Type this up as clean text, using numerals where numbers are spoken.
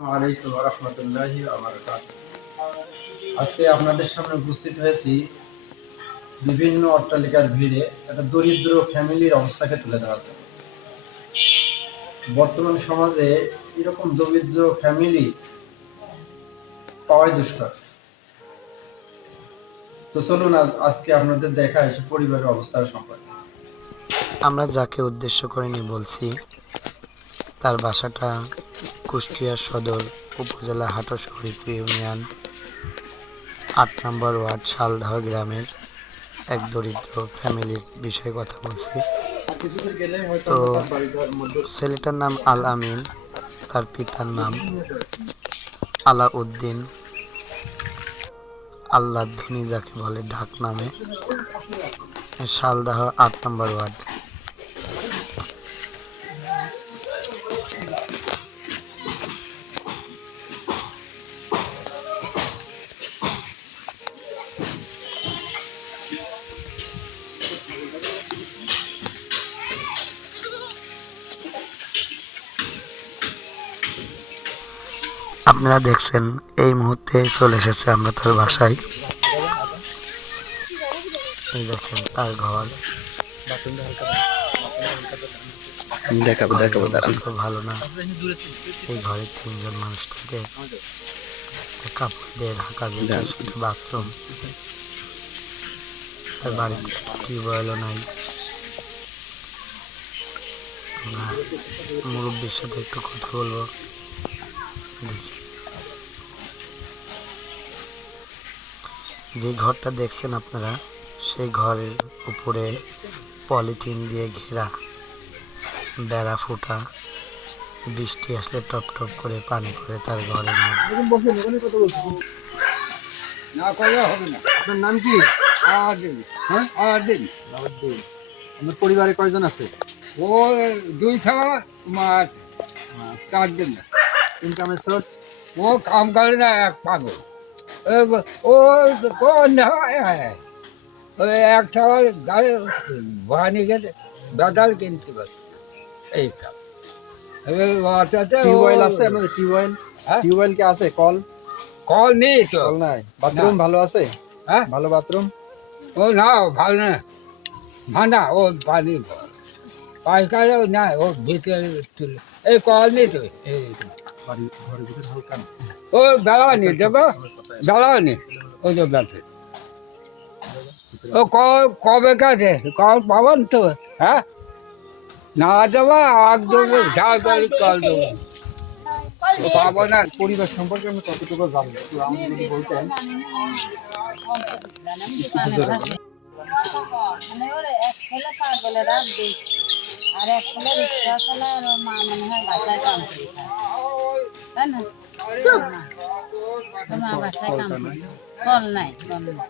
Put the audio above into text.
আলাইকুম ওয়া রাহমাতুল্লাহি ওয়া বারাকাতুহু। আজকে আপনাদের সামনে উপস্থিত হয়েছি বিভিন্ন অট্টালিকার ভিড়ে একটা দরিদ্র ফ্যামিলির অবস্থাকে তুলে ধরার জন্য। বর্তমান সমাজে এরকম দরিদ্র ফ্যামিলি পাওয়াই দুষ্কর। তো চলুন আজকে আপনাদের দেখায় সে পরিবারের অবস্থার সম্পর্কে। আমরা যাকে উদ্দেশ্য করিনি বলছি, তার বাসাটা কুষ্টিয়া সদর উপজেলা হাটশহরীপুর ইউনিয়ন ৮ নম্বর ওয়ার্ড শালদহ গ্রামের এক দরিদ্র ফ্যামিলির বিষয়ে কথা বলছি। তো ছেলেটার নাম আল আমিন, তার পিতার নাম আলাউদ্দিন, আল্লাহ ধনী যাকে বলে ডাক নামে, শালদহ ৮ নম্বর ওয়ার্ড। আপনারা দেখছেন এই মুহূর্তে চলে এসেছে আমরা তার বাসায়। এই দেখেন তার ঘর, দেখাবো ভালো না। এই ঘরে ৩ জন মানুষ থাকে, কাপড় দিয়ে ঢাকা, যেটা শুধু বাথরুম। তার বাড়িতে টিউবওয়েলও নাই। আমরা মুরব্বীর সাথে একটু কথা বলবো, দেখি। যে ঘরটা দেখছেন আপনারা, সেই ঘরের উপরে পলিথিন দিয়ে ঘেরা, বেড়া ফুটা। বৃষ্টি আসলে টপ টপ করে পানি পড়ে তার ঘরের মধ্যে। আপনার নাম কি? হ্যাঁ, আপনার পরিবারে কয়জন আছে? ও 2 খাওয়া তোমার 4 দিন। ইনকামের সোর্স? ও কাম করে না, এক পাগল। ও কোন ওই এক খাওয়া গাড়ি ভানি গেছে, বেদাল কিনতে পারে এই কাম। টিউবওয়েল আছে আপনাদের? টিউবওয়েল? হ্যাঁ? টিউবওয়েল কি আছে? কল? কল নেই তো। কল নাই। বাথরুম ভালো আছে? হ্যাঁ, ভালো বাথরুম? ও না, ভালো না, ভাঙা ও পানি পাইকারও না, ও ভিতরে তুলে এই কল নেই তো। এই ঘরের ভিতরে হালকা না? ও বেড়ানি দেবো, বেড়ানি ওই যে বেঁচে। ও কবে কাছে কল পাবেন তো? হ্যাঁ, না দেবো একদম ঝাল গাড়ি কল দেবো, পাবো না। পরিবার সম্পর্কে আমি কতটুকু জানি একটু আমাকে যদি বলতেন। মানে ওর এক ছেলে পাগলের রাখবে, আর এক ছেলে রিক্সা চালায়, আর ওর মা মনে হয় বাসায় কাম করে খায়, তাই না? ওর মা বাসায় কাম করে, কল নাই, কল নাই।